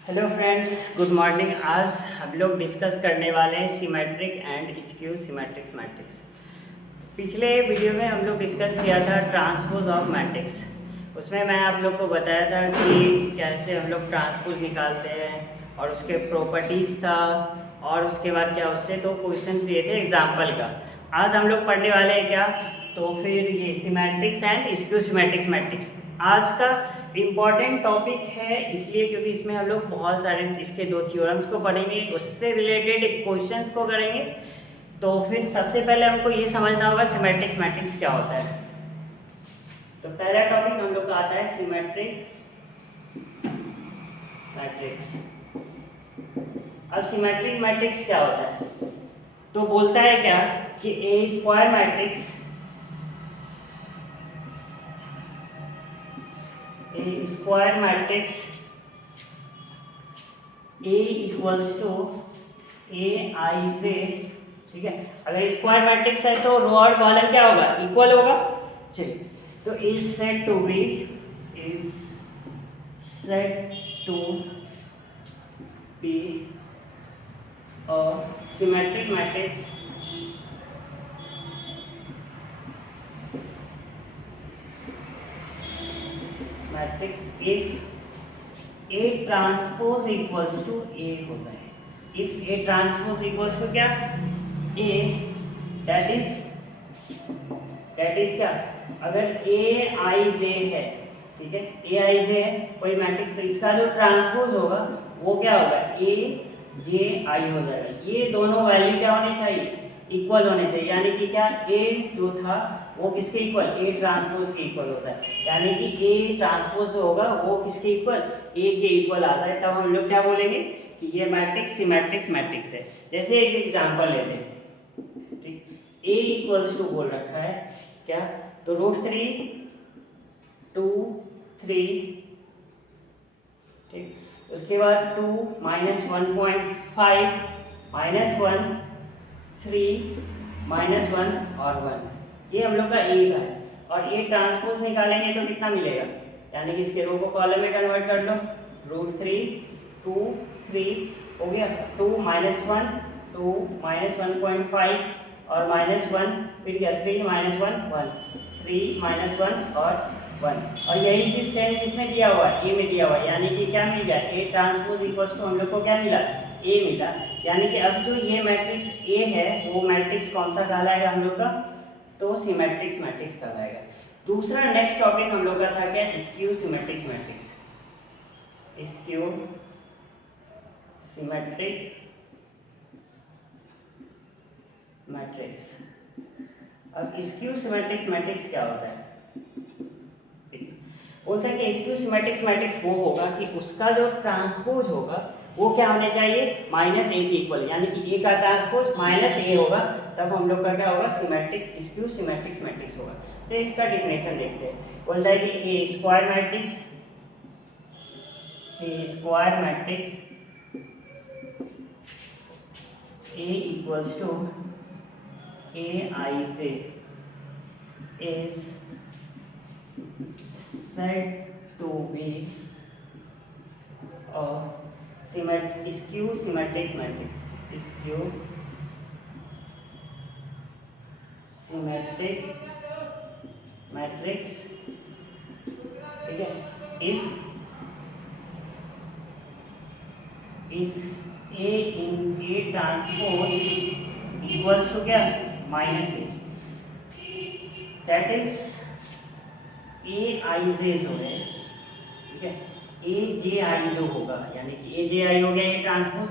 Hello friends, good morning. आज हम लोग डिस्कस करने वाले हैं symmetric and skew symmetrics matrix. पिछले वीडियो में हम लोग डिस्कस किया था ट्रांसपोज ऑफ मैट्रिक्स। उसमें मैं आप लोग को बताया था कि कैसे हम लोग ट्रांसपोज निकालते हैं और उसके प्रॉपर्टीज़ था, और उसके बाद क्या उससे दो क्वेश्चन दिए थे एग्जाम्पल का। आज हम लोग पढ़ने वाले हैं क्या, तो फिर ये सिमेट्रिक्स एंड स्क्यू सिमेट्रिक्स मैट्रिक्स आज का इम्पॉर्टेंट टॉपिक है, इसलिए क्योंकि इसमें हम लोग बहुत सारे इसके दो थ्योरम्स को पढ़ेंगे, उससे रिलेटेड क्वेश्चंस को करेंगे। तो फिर सबसे पहले हमको ये समझना होगा सिमेट्रिक्स मैट्रिक्स क्या होता है। तो पहला टॉपिक हम लोग का आता है सिमेट्रिक मैट्रिक्स। अब सिमेट्रिक मैट्रिक्स क्या होता है, तो बोलता है क्या कि a square matrix A equals to A I J. ठीक है, अगर स्क्वायर मैट्रिक्स है तो रो और कॉलम क्या होगा, इक्वल होगा। चलिए, तो is said to be a symmetric matrix if A transpose equals to A होता है। if A transpose equals to क्या, A, दैट इज क्या, अगर A आई जे है, ठीक है, A आई जे है कोई मैट्रिक्स, तो इसका जो ट्रांसपोज होगा वो क्या होगा, A जे आई हो जाएगा। ये दोनों वैल्यू क्या होने चाहिए, इक्वल होने चाहिए। यानी कि क्या, A जो था वो किसके इक्वल, ए ट्रांसपोज के इक्वल होता है। यानी कि ए ट्रांसपोज होगा वो किसके इक्वल, ए के इक्वल आता है। तब हम लोग क्या बोलेंगे कि ये मैट्रिक्स सिमेट्रिक्स मैट्रिक्स है। जैसे एक एग्जांपल लेते हैं, ठीक, ए इक्वल्स टू बोल रखा है क्या, तो √3 2 3, ठीक, उसके बाद 2 -1.5 -1 3 -1 और 1, ये हम लोग का ए का है। और ए ट्रांसपोज निकालेंगे तो कितना मिलेगा, यानी कि इसके रो को कॉलम में कन्वर्ट कर लो, √3 2 3 हो गया, 2 -1 2 -1.5 और -1, फिर क्या 3 -1 1 3 -1 और 1। और यही चीज़ सेम इसमें दिया हुआ है, ए में दिया हुआ है। यानी कि क्या मिल गया, ए ट्रांसपोज इक्वल्स टू हम लोग को क्या मिला, ए मिला। यानी कि अब जो ये मैट्रिक्स ए है वो मैट्रिक्स कौन सा कहलाएगा हम लोग का, तो सिमेट्रिक्स मैट्रिक्स कहलाएगा। दूसरा नेक्स्ट टॉपिक हम लोग का था क्या, skew symmetrics matrix. Skew symmetric matrix. अब स्क्यू सिमेट्रिक्स मैट्रिक्स क्या होता है, बोलते हैं कि स्क्यू सिमेट्रिक्स मैट्रिक्स वो होगा कि उसका जो ट्रांसपोज होगा वो क्या होने चाहिए, -a के इक्वल। यानी कि a का ट्रांसपोज -a होगा, तब हम लोग का क्या होगा, सिमेट्रिक्स स्क्यू सिमेट्रिक्स मैट्रिक्स होगा। तो इसका डिफिनेशन देखते हैं। बोलता है कि a square matrix A equals to A I J is said to be a skew symmetric matrix, skew symmetric matrix। ठीक है, if A in A transpose equals to क्या, -a, that is A I जे जो है, ठीक है, ए जे आई जो होगा, यानी कि ए जे आई हो गया ये ट्रांसपोज,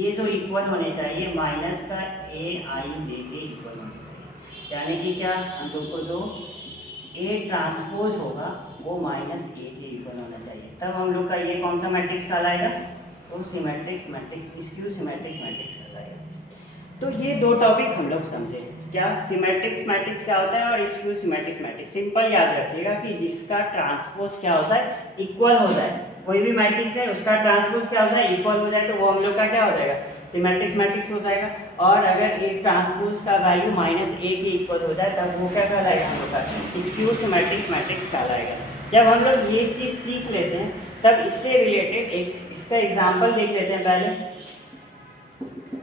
ये जो इक्वल होने चाहिए माइनस का ए आई जे के इक्वल होने चाहिए। यानी कि क्या, हम लोग को जो ए ट्रांसपोज होगा वो -a के इक्वल होना चाहिए। तब हम लोग का ये कौन सा मैट्रिक्स कहलाएगा, तो सिमेट्रिक्स मैट्रिक्स, स्क्यू सिमेट्रिक्स मैट्रिक्स कहलाएगा। तो ये दो टॉपिक हम लोग समझे, क्या सिमेट्रिक्स मैट्रिक्स क्या होता है और स्क्यू सिमेट्रिक्स मैट्रिक्स। सिंपल याद रखिएगा कि जिसका ट्रांसपोज क्या होता है, इक्वल हो जाए। कोई भी मैट्रिक्स है उसका ट्रांसपोज क्या होता है, इक्वल हो जाए, तो वो हम लोग का क्या हो जाएगा, सिमेट्रिक्स मैट्रिक्स हो जाएगा। और अगर एक ट्रांसपोज का वैल्यू -a के इक्वल हो जाए तब वो क्या कहलाएगा, हम लोग का स्क्यू सिमेट्रिक्स मैट्रिक्स कहलाएगा। जब हम लोग ये चीज़ सीख लेते हैं तब इससे रिलेटेड एक इसका एग्जाम्पल देख लेते हैं। पहले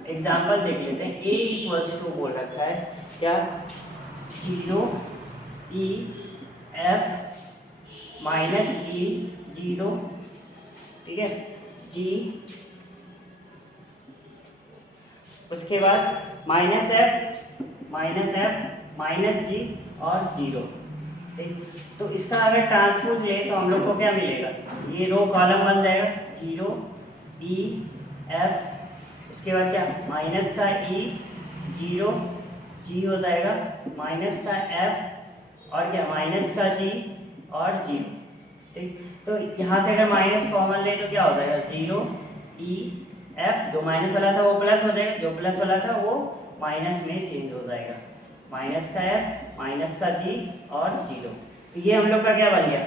एग्जाम्पल देख लेते हैं। ए इक्वल्स टू बोल रखा है क्या, 0 ई एफ माइनस ई 0, ठीक है, जी, उसके बाद माइनस एफ माइनस जी और 0, ठीक। तो इसका अगर ट्रांसपोज ले तो हम लोग को क्या मिलेगा, ये रो कॉलम बन जाएगा, 0 ई एफ, उसके बाद क्या माइनस का ई 0 जी हो जाएगा, माइनस का एफ और क्या माइनस का जी और 0, ठीक। तो यहाँ से अगर माइनस कॉमन ले तो क्या हो जाएगा, 0 ई एफ, जो माइनस वाला था वो प्लस हो जाएगा, जो प्लस वाला था वो माइनस में चेंज हो जाएगा, माइनस का एफ माइनस का जी और 0। तो ये हम लोग का क्या बन गया,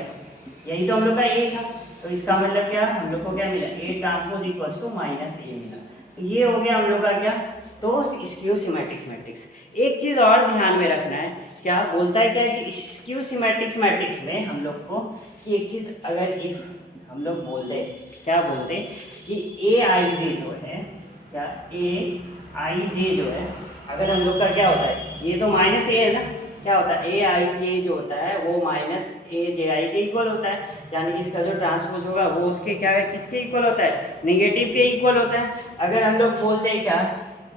यही तो हम लोग का ए था। तो इसका मतलब क्या, हम लोग को क्या मिला, A transpose equals to minus A मिला। तो ये हो गया हम लोग का क्या, तो स्क्यू सिमेट्रिक मैट्रिक्स। एक चीज़ और ध्यान में रखना है, क्या बोलता है क्या कि स्क्यू सिमेट्रिक मैट्रिक्स में हम लोग को कि एक चीज़, अगर इफ हम लोग बोलते क्या बोलते कि ए आई जे जो है, क्या ए आई जे जो है, अगर हम लोग का क्या होता है, ये तो माइनस ए है ना, क्या होता है ए आई जे जो होता है वो माइनस ए जे आई के इक्वल होता है, यानी कि इसका जो ट्रांसपोज होगा वो उसके क्या है, किसके इक्वल होता है, नेगेटिव के इक्वल होता है। अगर हम लोग बोलते हैं क्या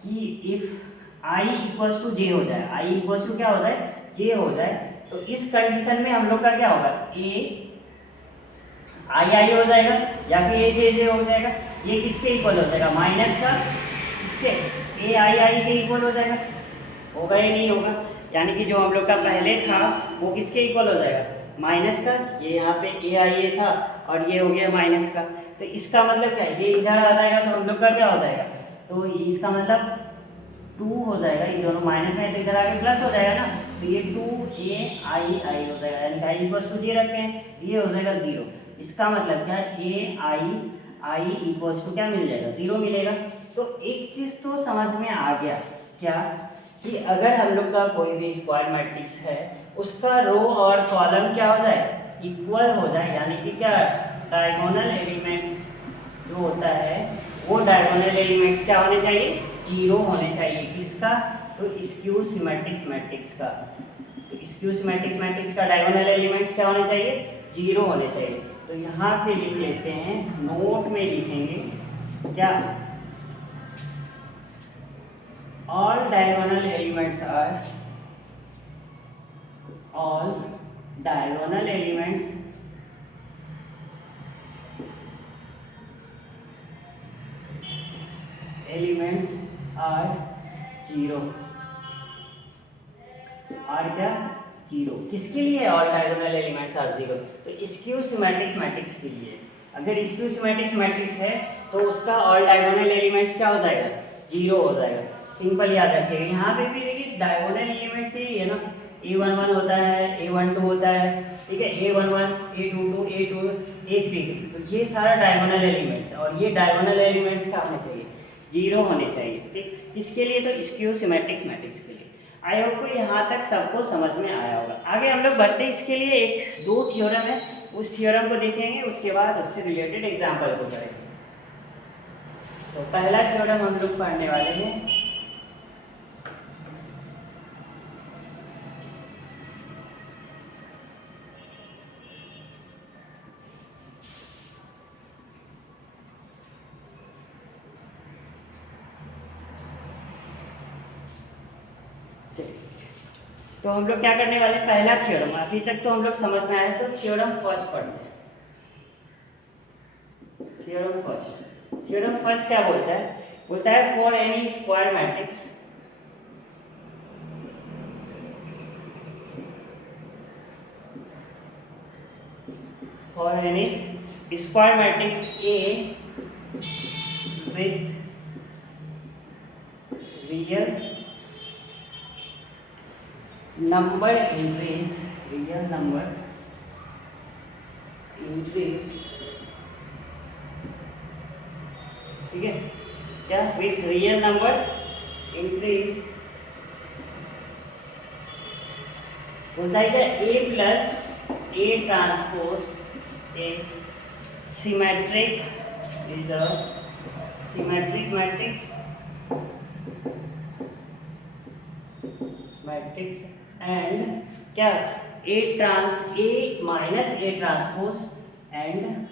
कि इफ आई इक्वल्स टू जे हो जाए, आई इक्वल्स टू क्या हो जाए, जे हो जाए, तो इस कंडीशन में हम लोग का क्या होगा, ए आई आई हो जाएगा या फिर ए जे जे हो जाएगा। ये किसके इक्वल हो जाएगा, माइनस का इसके ए आई आई के इक्वल हो जाएगा, होगा या नहीं होगा, यानी कि जो हम लोग का पहले था वो किसके इक्वल हो जाएगा, माइनस का, ये यहाँ पे ए आई ए था और ये हो गया माइनस का। तो इसका मतलब क्या है, ये इधर आ जाएगा तो हम लोग का क्या हो जाएगा, तो इसका मतलब 2 हो जाएगा, ये दोनों माइनस में तो इधर आके प्लस हो जाएगा ना, तो ये 2 ए आई आई हो जाएगा, यानी कि आई इक्वल टू जे रखे हैं, ये हो जाएगा 0। इसका मतलब क्या, ए आई आई इक्वल्स टू क्या मिल जाएगा, 0 मिलेगा। तो एक चीज़ तो समझ में आ गया क्या, कि अगर हम लोग का कोई भी स्क्वायर मैट्रिक्स है उसका रो और कॉलम क्या हो जाए, इक्वल हो जाए, यानी कि क्या डायगोनल एलिमेंट्स जो होता है वो डायगोनल एलिमेंट्स क्या होने चाहिए, 0 होने चाहिए। किसका, तो स्क्यू सिमेट्रिक मैट्रिक्स का। तो स्क्यू सिमेट्रिक मैट्रिक्स का डायगोनल एलिमेंट्स क्या होने चाहिए, 0 होने चाहिए। तो यहाँ पे लिख लेते हैं, नोट में लिखेंगे क्या, all diagonal elements are, all diagonal elements are 0, और क्या 0 किसके लिए, ऑल डायगोनल एलिमेंट्स आर 0, तो स्क्यू सिमेट्रिक मैट्रिक्स के लिए। अगर स्क्यू सिमेट्रिक मैट्रिक्स है तो उसका ऑल डायगोनल एलिमेंट्स क्या हो जाएगा, 0 हो जाएगा। सिंपल याद रखिएगा। यहाँ पे भी देखिए डायगोनल एलिमेंट्स यही है ना, a11 होता है, a12 होता है, ठीक है, a11 a22 a2 a33, तो ये सारा डायगोनल एलिमेंट्स, और ये डायगोनल एलिमेंट्स क्या होने चाहिए, 0 होने चाहिए, ठीक। किसके लिए, तो स्क्यू सिमेट्रिक मैट्रिक्स के लिए। आई होप को यहाँ तक सबको समझ में आया होगा। आगे हम लोग बढ़ते हैं, इसके लिए 1-2 थ्योरम है, उस थ्योरम को देखेंगे, उसके बाद उससे रिलेटेड एग्जाम्पल को करेंगे। तो पहला थ्योरम हम लोग पढ़ने वाले हैं, तो हम लोग क्या करने वाले, पहला थ्योरम, अभी तक तो हम लोग समझ में आया, तो थ्योरम फर्स्ट पढ़ते हैं। थ्योरम फर्स्ट क्या बोलता है, for N E square matrix, for N E square matrix A with real number increase, real number increase, ठीक है, क्या विथ रियल नंबर इंक्रीज, होता है क्या, A plus A transpose is symmetric is a symmetric matrix and क्या A minus A transpose and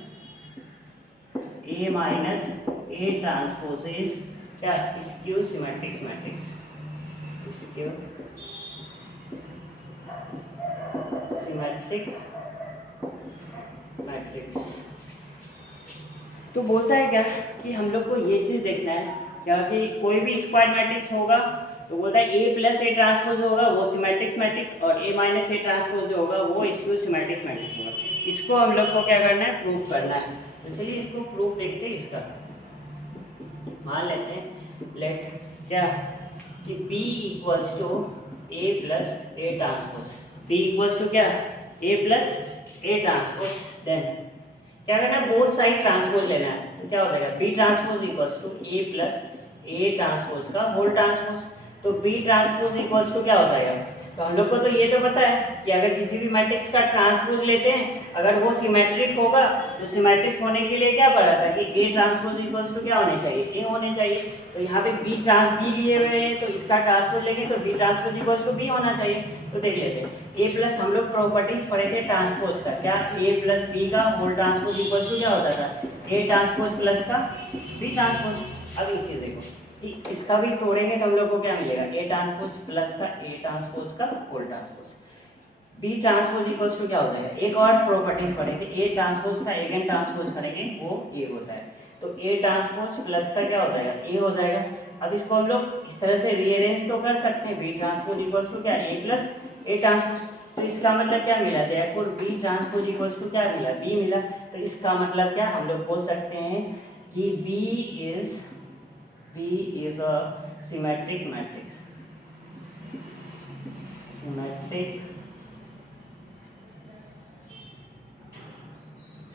A minus A transpose is क्या skew symmetric matrix. Skew symmetric matrix. तो बोलता है क्या कि हम लोग को ये चीज़ देखना है क्या कि कोई भी स्क्वायर मैट्रिक्स होगा तो बोलता है A प्लस ए ट्रांसपोज होगा वो सिमेट्रिक्स मैट्रिक्स और A माइनस ए ट्रांसपोज जो होगा वो स्क्यू सिमेट्रिक्स मैट्रिक्स होगा. इसको हम लोग को क्या करना है, प्रूफ करना है. तो चलिए इसको प्रूफ देखते हैं. इसका मान लेते हैं लेट क्या कि P equals to A plus A transpose. P equals to क्या A plus A transpose. Then क्या करना है, बोथ साइड ट्रांसपोज लेना है. तो क्या हो जाएगा B transpose equals to A plus A transpose का होल ट्रांसपोज. तो B ट्रांसपोज इक्वल्स टू क्या हो जाएगा. तो हम लोग को तो ये तो पता है कि अगर किसी भी मैट्रिक्स का ट्रांसपोज लेते हैं अगर वो सिमेट्रिक होगा तो सिमेट्रिक होने के लिए क्या पढ़ा था कि A ट्रांसपोज इक्वल्स टू क्या होने चाहिए, A होने चाहिए. तो यहाँ पे B लिए हुए हैं तो इसका ट्रांसपोज लेंगे तो B transpose equals to B होना चाहिए. तो देख लेते हैं A प्लस हम लोग प्रॉपर्टीज पढ़े थे ट्रांसपोज का. क्या A प्लस B का होल ट्रांसपोज इक्वल्स टू क्या होता था, A ट्रांसपोज प्लस का B ट्रांसपोज. अब एक चीज़ देखो कि इसका भी तोड़ेंगे तो हम लोग को क्या मिलेगा, A ट्रांसपोज प्लस का A ट्रांसपोज का whole transpose. B transpose equals to क्या हो जाएगा, एक और प्रॉपर्टीज पढ़ेंगे A ट्रांसपोज का अगेन ट्रांसपोज करेंगे वो A होता है. तो A ट्रांसपोज प्लस का क्या हो जाएगा, A हो जाएगा. अब इसको हम लोग इस तरह से रीअरेंज तो कर सकते हैं. B ट्रांसपोज इक्वल्स टू क्या A प्लस A ट्रांसपोज. तो इसका मतलब क्या मिला, therefore B transpose equals to क्या मिला, B मिला. तो इसका मतलब क्या हम लोग बोल सकते हैं कि B is a symmetric matrix.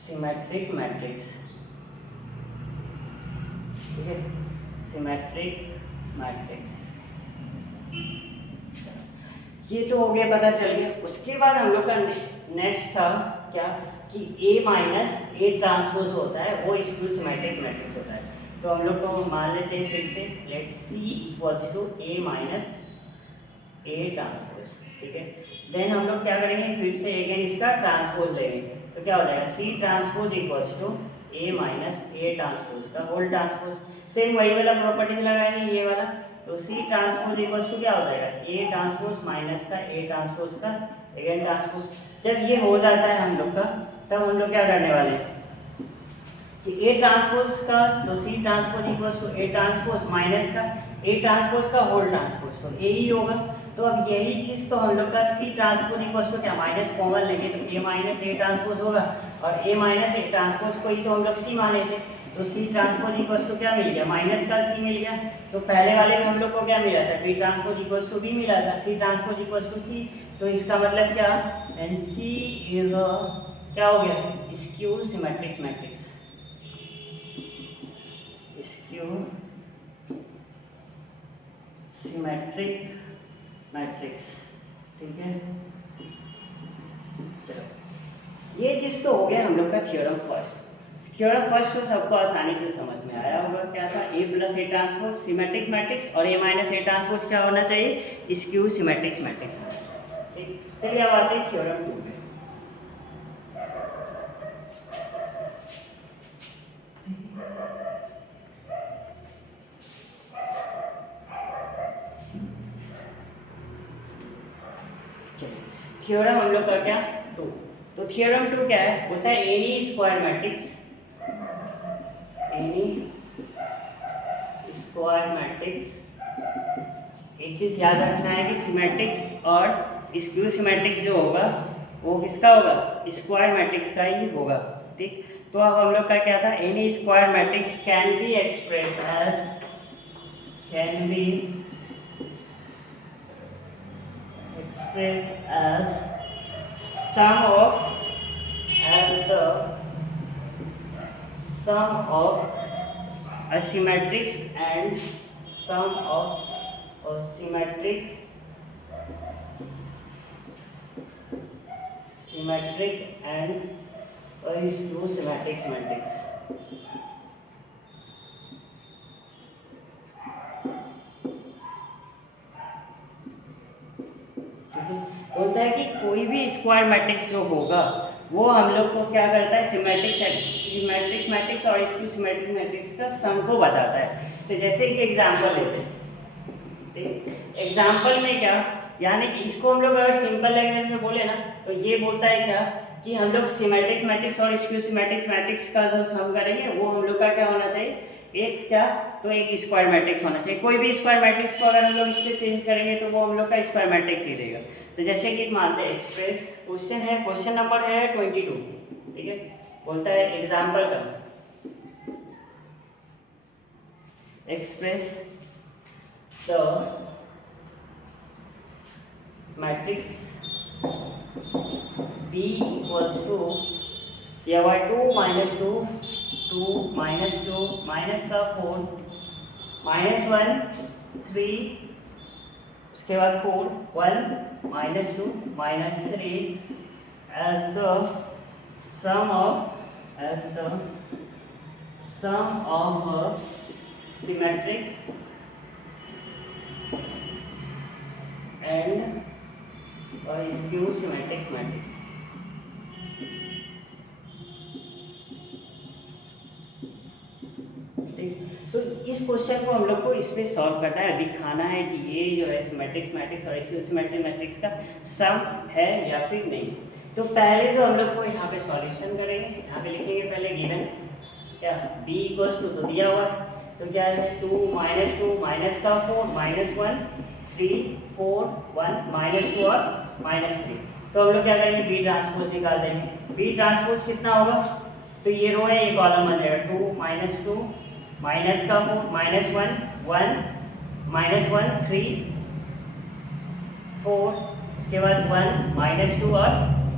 Symmetric matrix. ठीक है, symmetric matrix. ये तो हो गया, पता चल गया. उसके बाद हम लोग का नेक्स्ट था क्या कि A माइनस ए ट्रांसपोज होता है वो स्क्यू सिमेट्रिक मैट्रिक्स होता है. तो हम लोग को मान लेते हैं फिर से let C equals to A minus A transpose. ठीक है, देन हम लोग क्या करेंगे, फिर से अगेन इसका ट्रांसपोज लेंगे. तो क्या हो जाएगा, C transpose equals to A minus A transpose का होल ट्रांसपोज. सेम वही वाला प्रॉपर्टीज लगाएंगे ये वाला. तो C ट्रांसपोज इक्वल्स टू क्या हो जाएगा, A ट्रांसपोज माइनस का A ट्रांसपोज का अगेन ट्रांसपोज. जब ये हो जाता है हम लोग का तब हम लोग क्या करने वाले हैं कि A ट्रांसपोज का तो C transpose equals to A transpose minus का A ट्रांसपोज का होल ट्रांसपोज. तो A ही होगा. तो अब यही चीज़ तो हम लोग का C ट्रांसपोज इक्वल्स टू क्या माइनस कॉमन लेंगे तो A माइनस ए ट्रांसपोज होगा और A माइनस ए ट्रांसपोज को ही तो हम लोग C माने थे. तो C ट्रांसपोज इक्वल्स टू क्या मिल गया, माइनस का C मिल गया. तो पहले वाले में हम लोग को क्या मिला था, B transpose equals to B मिला था, C transpose equals to C. तो इसका मतलब क्या, एंड C इज क्या हो गया, skew symmetric matrix. Skew symmetric matrix. ठीक है, चलो ये चीज़ तो हो गया हम लोग का थ्योरम फर्स्ट. थ्योरम फर्स्ट तो सबको आसानी से समझ में आया होगा. क्या था, A plus A transpose symmetric matrix और A माइनस ए ट्रांसपोज क्या होना चाहिए, स्क्यू सिमेट्रिक मैट्रिक्स. ठीक, चलिए अब आते हैं थ्योरम टू पे. थ्योरम हम लोग का क्या, टू. तो थ्योरम टू क्या है, बोलता है एनी स्क्वायर मैट्रिक्स एक चीज याद रखना है कि सिमेट्रिक्स और स्क्यू सिमेट्रिक्स जो होगा वो किसका होगा, स्क्वायर मैट्रिक्स का ही होगा. ठीक, तो अब हम लोग का क्या था, N E square matrix can be express as sum of asymmetrics and sum of symmetric and और स्क्यू सिमेट्रिक्स मैट्रिक्स। बोलता है कि कोई भी स्क्वायर मैट्रिक्स जो होगा वो हम लोग को क्या करता है, सिमेट्रिक्स मैट्रिक्स और स्क्यू सिमेट्रिक मैट्रिक्स का सम को बताता है। तो जैसे कि एग्जांपल लेते हैं, एग्जांपल में क्या, यानी कि इसको हम लोग अगर सिंपल लैंग्वेज में बोले ना तो ये बोलता है क्या कि हम लोग सिमेट्रिक्स मैट्रिक्स और स्क्यू सिमेट्रिक्स मैट्रिक्स का जो सम करेंगे वो हम लोग का क्या होना चाहिए, एक क्या, तो एक स्क्वायर मैट्रिक्स होना चाहिए। कोई भी स्क्वायर मैट्रिक्स को अगर हम लोग इस पर चेंज करेंगे तो वो हम लोग का स्क्वायर मैट्रिक्स ही देगा। तो जैसे कि मानते हैं एक्सप्रेस, क्वेश्चन है, क्वेश्चन नंबर है 22, ठीक है। बोलता है एग्जाम्पल का express the matrix B equals to, यहाँ पर 2 minus 2 2 minus 2 minus का 4 minus 1 3, उसके बाद 4 1 minus 2 minus 3 as the sum of a symmetric and a skew symmetric matrix। तो इस क्वेश्चन को हम लोग को इस पे सॉल्व करना है, दिखाना है कि ये जो है सिमेट्रिक्स मैट्रिक्स और स्क्यू सिमेट्रिक मैट्रिक्स का सम है या फिर नहीं। तो पहले जो हम लोग को यहाँ पे सॉल्यूशन करेंगे, यहाँ पे लिखेंगे पहले गिवन क्या b इक्वल्स टू, तो दिया हुआ है तो क्या है 2 minus 2 minus का 4 minus 1 3 4 1 minus 2 और minus 3। तो हम लोग क्या करेंगे, b ट्रांसपोज निकाल देंगे। b ट्रांसपोज कितना होगा, तो ये रो है, ये कॉलम बन जाएगा 2 minus 2 माइनस का 4 माइनस 1 1 माइनस 1 3 4, उसके बाद 1 माइनस 2 और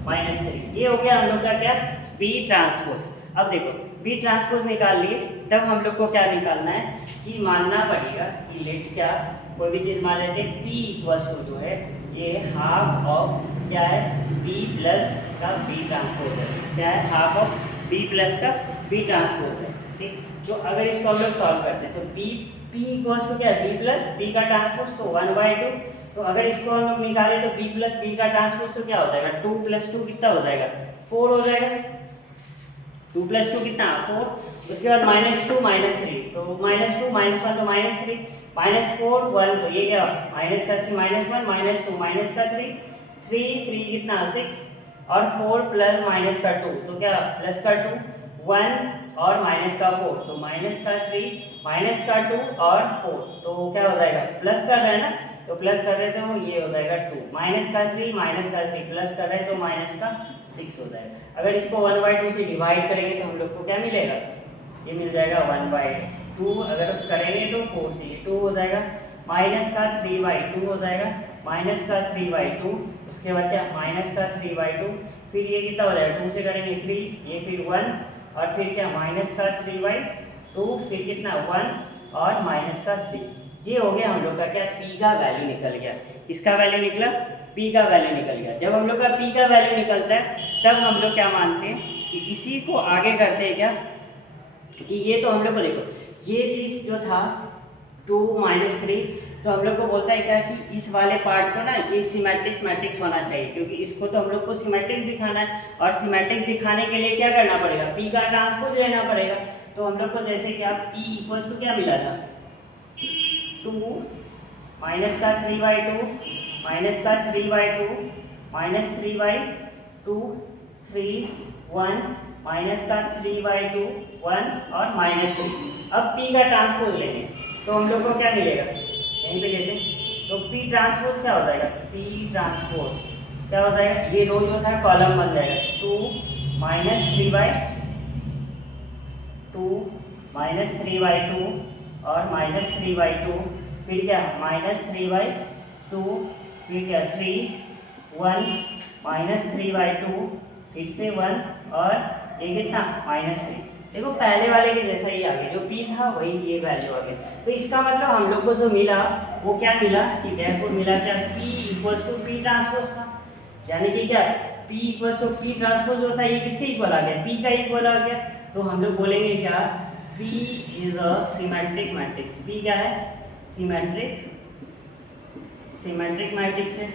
माइनस 3। ये हो गया हम लोग का क्या, बी ट्रांसपोज। अब देखो बी ट्रांसपोज निकाल लिए, तब हम लोग को क्या निकालना है कि मानना पड़ेगा कि लेट क्या, कोई भी चीज़ मान लेते हैं p इक्वल्स टू जो है ये हाफ ऑफ क्या है b प्लस का b ट्रांसपोज है, क्या है हाफ ऑफ b प्लस का b ट्रांसपोज है, ठीक। तो अगर इसको हम लोग सॉल्व करते हैं तो p इक्वल्स टू क्या है b प्लस b का ट्रांसपोज, तो 1/2। तो अगर इसको हम लोग निकाले तो b प्लस b का ट्रांसपोज तो क्या हो जाएगा 2 प्लस 2 कितना हो जाएगा 4 हो जाएगा, 2 प्लस 2 कितना 4। उसके बाद -2 -3, तो -2 -1 तो -3 -4 1, तो ये क्या माइनस का 3 -1 -2 माइनस का 3 3 3 कितना 6 और 4 प्लस माइनस का 2, तो क्या प्लस का 2 1 और माइनस का 4, तो माइनस का 3 माइनस का 2 और 4, तो क्या हो जाएगा प्लस कर रहे हैं ना, तो प्लस कर रहे तो ये हो जाएगा 2 माइनस का 3 प्लस कर रहे हैं तो माइनस का 6 हो जाएगा। अगर इसको 1/2 से डिवाइड करेंगे तो हम लोग को क्या मिलेगा, ये मिल जाएगा 1/2, अगर करेंगे तो 4 से ये 2 हो जाएगा, माइनस का 3/2 हो जाएगा, माइनस का 3/2, उसके बाद क्या माइनस का 3/2, फिर ये कितना हो जाएगा 2 से करेंगे 3, ये फिर 1 और फिर क्या माइनस का 3/2, फिर कितना 1 और माइनस का 3। ये हो गया हम लोग का क्या p का वैल्यू निकल गया। किसका वैल्यू निकला, p का वैल्यू निकल गया। जब हम लोग का p का वैल्यू निकलता है तब हम लोग क्या मानते हैं कि इसी को आगे करते हैं क्या, कि ये तो हम लोग को देखो ये चीज़ जो था 2 -3, तो हम लोग को बोलता है क्या कि इस वाले पार्ट को ना ये सिमेट्रिक्स मैट्रिक्स होना चाहिए, क्योंकि इसको तो हम लोग को सिमेट्रिक्स दिखाना है और सिमेट्रिक्स दिखाने के लिए क्या करना पड़ेगा, p का ट्रांसपोज लेना पड़ेगा। तो हम लोग को जैसे कि आप p इक्वल्स टू क्या मिला था 2 माइनस का 3/2 माइनस का 3/2 माइनस 3/2 3 1 माइनस का 3/2 1 और -3। अब p का ट्रांसपोज लेंगे तो हम लोग को क्या मिलेगा, यहीं पे लेते हैं तो p ट्रांसपोज क्या हो जाएगा, p ट्रांसपोज क्या हो जाएगा, ये रो जो था कॉलम बन जाएगा 2 -3/2 और -3/2, फिर क्या -3/2, फिर क्या 3 1 -3/2, फिर से 1 और ये कितना -3। देखो पहले वाले के जैसा ही आ गया, जो p था वही ये वैल्यू आ गया। तो इसका मतलब हम लोग को जो मिला वो क्या मिला कि therefore मिला क्या p equals to p transpose था, यानी कि क्या P equals to P transpose होता है, ये किसके इक्वल आ गया, P का इक्वल आ गया। तो हम लोग बोलेंगे क्या, P is a symmetric matrix. P क्या है, सिमेट्रिक मैट्रिक्स है।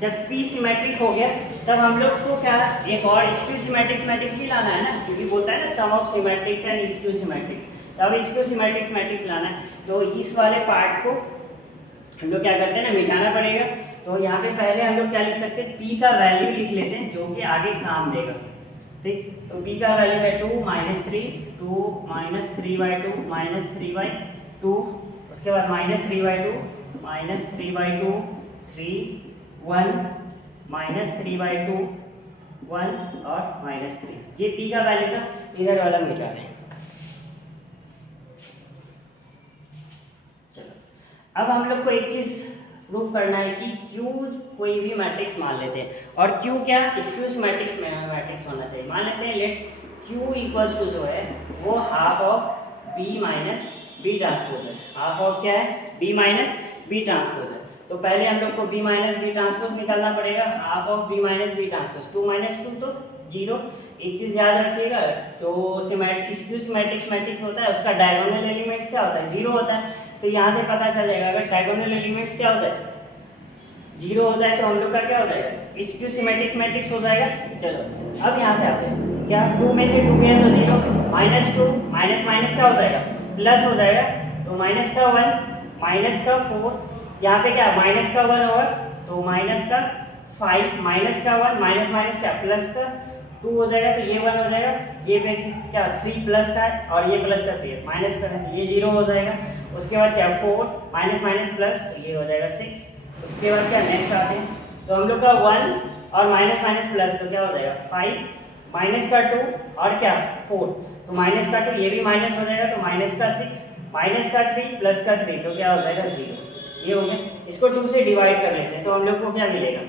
जब P सिमेट्रिक हो गया तब हम लोग को क्या एक और स्क्यू सिमेट्रिक्स मैट्रिक्स भी लाना है ना, क्योंकि बोलता है ना सम ऑफ सिमेट्रिक्स एंड स्क्यू सिमेट्रिक्स, तब स्क्यू सिमेट्रिक्स मैट्रिक्स लाना है। तो इस वाले पार्ट को हम लोग क्या करते हैं ना, मिटाना पड़ेगा। तो यहाँ पे पहले हम लोग क्या लिख सकते हैं, P का वैल्यू लिख लेते हैं जो कि आगे काम देगा, ठीक। तो P का वैल्यू है 2 - 3, 2 - 3/2 - 3/2, उसके बाद -3/2 -3/2 3 1 -3/2 1 और -3, ये P का वैल्यू था, इधर वाला मिटा है। चलो अब हम लोग को एक चीज प्रूफ करना है कि Q कोई भी मैट्रिक्स मान लेते हैं, और Q क्या स्क्यू सिमेट्रिक मैट्रिक्स होना चाहिए। मान लेते हैं लेट Q इक्वल्स टू जो है वो half of B minus B transpose है। हाफ ऑफ क्या है, B माइनस B ट्रांसपोज है। तो पहले हम लोग को B माइनस B ट्रांसपोज निकालना पड़ेगा। Half of B minus B transpose 2 - 2 तो 0। एक चीज़ याद रखिएगा, जो स्क्यू सिमेट्रिक मैट्रिक्स होता है उसका डायगोनल एलिमेंट्स क्या होता है, 0 होता है। तो यहाँ से पता चलेगा अगर डायगोनल एलिमेंट्स क्या होता है, 0 होता है, तो हम लोग का क्या हो जाएगा, स्क्यू सिमेट्रिक मैट्रिक्स हो जाएगा। चलो अब यहाँ से आते हैं, क्या 2 में से 2 गया तो 0, -2 माइनस माइनस क्या हो जाएगा, प्लस हो जाएगा। तो माइनस का 1 माइनस का 4, यहाँ पे क्या माइनस का 1 होगा, तो माइनस का 5 माइनस का 1 माइनस माइनस क्या प्लस का 2 हो जाएगा। तो ये 1 हो जाएगा, ये पे क्या 3 प्लस का है और ये प्लस का 3 माइनस का है, ये 0 हो जाएगा। उसके बाद क्या 4 माइनस माइनस प्लस, तो ये हो जाएगा 6। उसके बाद क्या नेक्स्ट आते हैं, तो हम लोग का 1 और माइनस माइनस प्लस, तो क्या हो जाएगा 5 माइनस का 2 और क्या 4, तो माइनस का 2 ये भी माइनस हो जाएगा, तो माइनस का 6 माइनस का 3 प्लस का 3, तो क्या हो जाएगा 0। ये हो गया। इसको 2 से डिवाइड कर लेते हैं, तो हम लोग को क्या मिलेगा,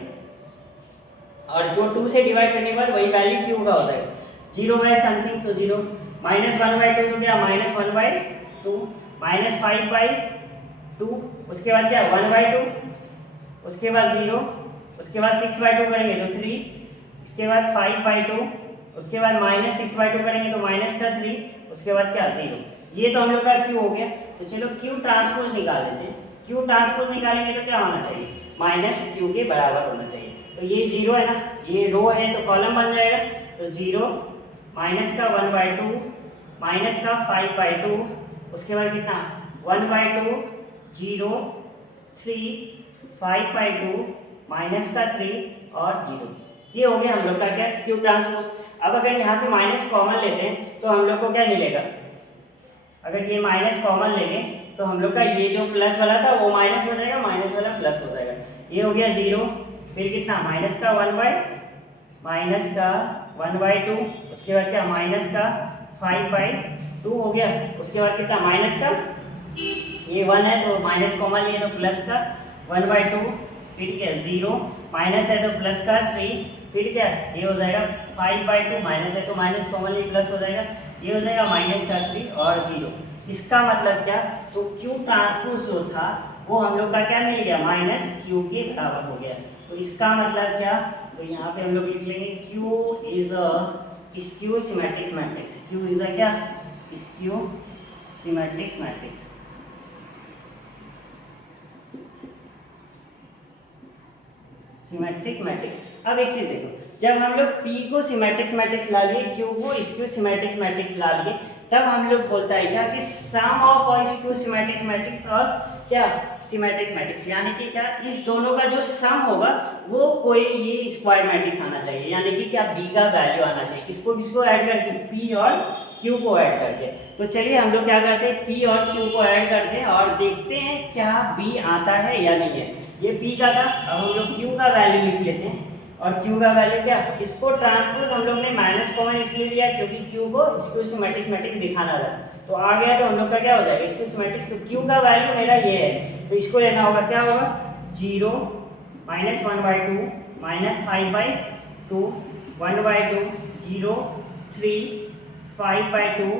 और जो 2 से डिवाइड करने के बाद वही वैल्यू Q का हो जाएगा, 0 समथिंग तो 0, -1/2 तो क्या -1/2 -5/2, उसके बाद क्या 1/2, उसके बाद 0, उसके बाद 6/2 करेंगे तो 3, इसके बाद 5/2, उसके बाद -6/2 करेंगे तो माइनस का 3, उसके बाद क्या 0। ये तो हम लोग का Q हो गया। तो चलो Q ट्रांसपोज निकाल लेते हैं। Q ट्रांसपोज निकालेंगे तो क्या होना चाहिए, -Q के बराबर होना चाहिए। तो ये 0 है ना, ये रो है तो कॉलम बन जाएगा, तो 0 माइनस का 1/2 माइनस का 5/2, उसके बाद कितना 1/2 0 3 5/2 माइनस का 3 और 0। ये हो गया हम लोग का क्या Q ट्रांसपोज। अब अगर यहाँ से माइनस कॉमन लेते हैं तो हम लोग को क्या मिलेगा, अगर ये माइनस कॉमन लेंगे तो हम लोग का ये जो प्लस वाला था वो माइनस हो जाएगा, माइनस वाला प्लस हो जाएगा। ये हो गया 0, फिर कितना माइनस का 1/2, उसके बाद क्या माइनस का 5/2 हो गया। उसके बाद कितना माइनस का ये 1 है तो माइनस कॉमन लिए तो प्लस का 1/2, फिर क्या 0 माइनस है तो प्लस का 3, फिर क्या ये हो जाएगा 5/2, माइनस है तो माइनस कॉमन लिए प्लस हो जाएगा, ये हो जाएगा माइनस का 3 और 0। इसका मतलब क्या, तो Q ट्रांसपोज जो था वो हम लोग का क्या मिल गया, -Q के बराबर हो गया। तो इसका मतलब क्या, तो यहाँ पे हम लोग लिख लेंगे Q is a skew symmetric matrix. Q is a क्या, skew symmetric matrix. Symmetric matrix. अब एक चीज देखो, जब हम लोग P को सिमेट्रिक मैट्रिक्स ला लिए, Q को स्क्यू सिमेट्रिक मैट्रिक्स ला लिए, तब हम लोग बोलता है क्या कि सम ऑफ और स्क्यू सिमेट्रिक मैट्रिक्स और क्या सिमेट्रिक मैट्रिक्स, यानी कि क्या इस दोनों का जो सम होगा वो कोई ये स्क्वायर मैट्रिक्स आना चाहिए, यानी कि क्या B का वैल्यू आना चाहिए। किसको किसको ऐड करके, P और Q को ऐड करके। तो चलिए हम लोग क्या करते हैं, P और Q को ऐड करते हैं और देखते हैं क्या B आता है या नहीं है। ये P का था, अब हम लोग Q का वैल्यू लिख लेते हैं, और Q का वैल्यू क्या, इसको ट्रांसपोज हम लोग ने माइनस कॉमन इसलिए लिया क्योंकि Q को स्क्यू सिमेट्रिक मैट्रिक्स दिखाना था। तो आ गया तो हम लोग का क्या हो जाएगा, स्क्यू सिमेट्रिक। तो Q का वैल्यू मेरा ये है, तो इसको लेना होगा, क्या होगा 0 -1/2 -5/2 1/2 0 3 5/2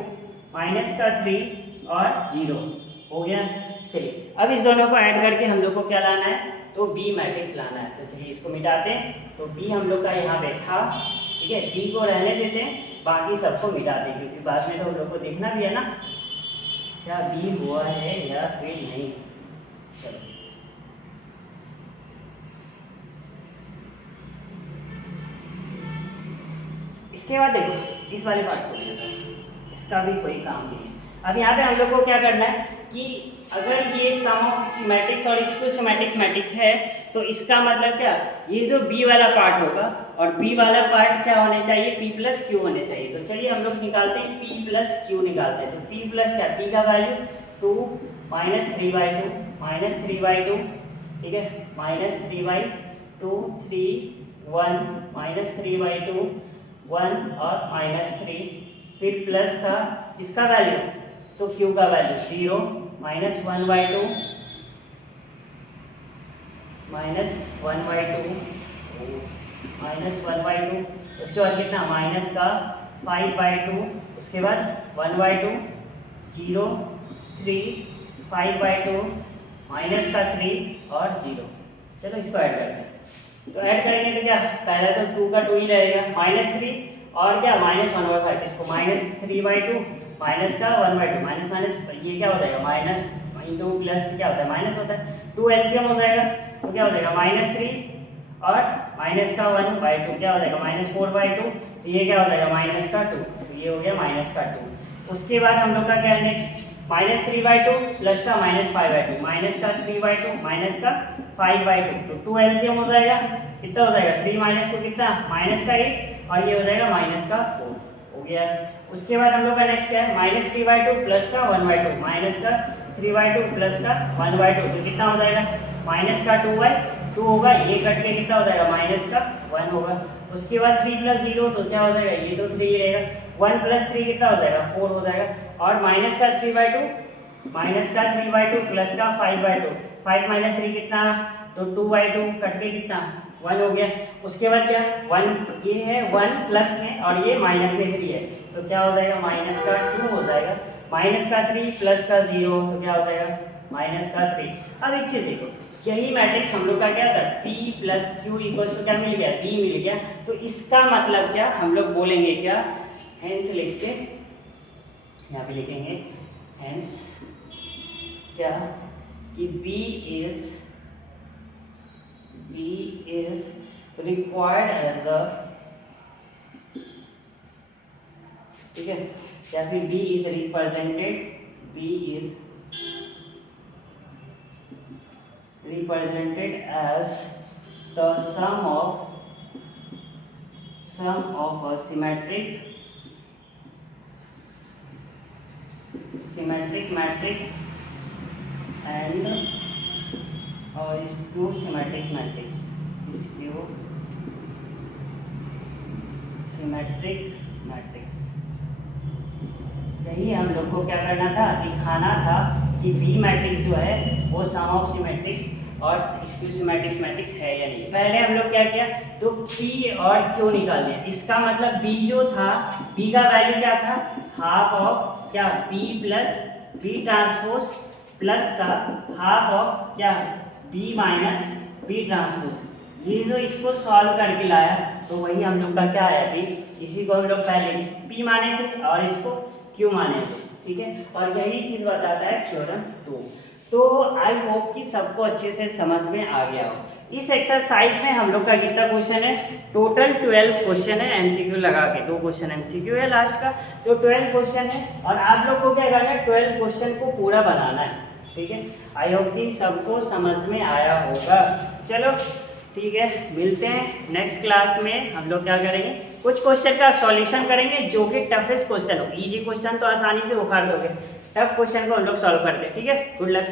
माइनस का 3 और 0 हो गया। चलिए अब इस दोनों को ऐड करके हम लोग को क्या लाना है, तो बी मैट्रिक्स लाना है। तो चलिए इसको मिटाते हैं। तो बी हम लोग का यहाँ पे था, ठीक है, बी को रहने देते हैं, बाकी सबको मिटाते हैं, क्योंकि बाद में तो हम लोग को देखना भी है ना क्या बी हुआ है या फिर नहीं। चलो इसके बाद देखो इस वाले पार्ट को लेते हैं, इसका भी कोई काम नहीं है। अब यहाँ पे हम लोग को क्या करना है कि अगर ये सम ऑफ सिमेट्रिक्स और स्क्यू सिमेट्रिक्स मैट्रिक्स है तो इसका मतलब क्या, ये जो बी वाला पार्ट होगा और बी वाला पार्ट क्या होने चाहिए, पी प्लस क्यू होने चाहिए। तो चलिए हम लोग निकालते हैं पी प्लस क्यू निकालते हैं। तो पी प्लस क्या, पी का वैल्यू 2 माइनस 3/2 माइनस 3/2, ठीक है, माइनस 3/2 3 1 माइनस 3/2 1 और माइनस 3, फिर प्लस का इसका वैल्यू तो क्यू का वैल्यू 0 माइनस 1/2 माइनस 1/2 माइनस 1/2, उसके बाद कितना माइनस का 5/2, उसके बाद 1/2 0 3 5/2 माइनस का 3 और 0। चलो इसको ऐड करते हैं। तो ऐड करेंगे तो क्या, पहला तो 2 का 2 ही रहेगा, माइनस 3 और क्या माइनस 1/5, इसको माइनस 3/2 माइनस का 1/2, माइनस माइनस ये क्या हो जाएगा माइनस इंटू प्लस क्या होता है माइनस होता है, 2 एलसीएम हो जाएगा तो क्या हो जाएगा -3 और माइनस का 1/2 क्या हो जाएगा -4/2, तो ये क्या हो जाएगा माइनस का 2, तो ये हो गया माइनस का 2। उसके बाद हम लोग का क्या है नेक्स्ट, -3/2 प्लस का -5/2 माइनस का 3/2 माइनस का 5/2, तो 2 एलसीएम हो जाएगा, कितना हो जाएगा 3 माइनस को कितना माइनस का 8 और ये हो जाएगा माइनस का 4 हो गया। उसके बाद हम लोग का नेक्स्ट क्या है -3/2 प्लस का 1/2 माइनस का 3/2 प्लस का 1/2, तो कितना हो जाएगा माइनस का 2/2 होगा, ये कट के कितना हो जाएगा माइनस का 1 होगा। उसके बाद 3 + 0 तो क्या हो जाएगा, ये तो 3 ही रहेगा, 1 + 3 कितना हो जाएगा 4 हो जाएगा, और माइनस का 3/2 प्लस का 5/2, 5 - 3 कितना, तो 2/2 कट के कितना 1 हो गया। उसके बाद क्या 1 ये है 1 प्लस में और ये माइनस में 3 है, तो क्या हो जाएगा माइनस का 2 हो जाएगा, माइनस का 3 प्लस का 0 तो क्या हो जाएगा माइनस का 3। अब एक चीज देखो, यही मैट्रिक्स हम लोग का क्या था P + Q = क्या मिल गया, B मिल गया, तो इसका मतलब क्या हम लोग बोलेंगे क्या, हेंस लिख के यहाँ पे लिखेंगे हेंस क्या कि B is required as the, ठीक है, या फिर B is represented as the sum of a symmetric matrix and skew symmetric matrix, skew symmetric matrix। यही हम लोग को क्या करना था, दिखाना था कि बी मैट्रिक्स जो है वो सम ऑफ सिमेट्रिक्स और स्क्यू सिमेट्रिक मैट्रिक्स है या नहीं। पहले हम लोग क्या किया, तो पी और क्यू निकाल लिया, इसका मतलब बी जो था, बी का वैल्यू क्या था, हाफ ऑफ क्या B plus B transpose plus का हाफ ऑफ क्या बी माइनस बी ट्रांसपोज। ये जो इसको सॉल्व करके लाया तो वही हम लोग का क्या आया, बी, इसी को हम लोग पहले पी माने थे और इसको क्यू माने थे, ठीक है, और यही चीज़ बताता है थ्योरम 2। तो आई होप कि सबको अच्छे से समझ में आ गया हो। इस एक्सरसाइज में हम लोग का कितना क्वेश्चन है, टोटल 12 क्वेश्चन है, एमसीक्यू लगा के 2 क्वेश्चन एमसीक्यू है लास्ट का, तो 12 क्वेश्चन है और आप लोग को क्या करना है 12 क्वेश्चन को पूरा बनाना है, ठीक है। आई होप कि सबको समझ में आया होगा। चलो ठीक है, मिलते हैं नेक्स्ट क्लास में। हम लोग क्या करेंगे, कुछ क्वेश्चन का सॉल्यूशन करेंगे जो कि टफेस्ट क्वेश्चन हो। इजी क्वेश्चन तो आसानी से उखाड़ दोगे, टफ क्वेश्चन को हम लोग सॉल्व करते हैं, ठीक है। Good luck.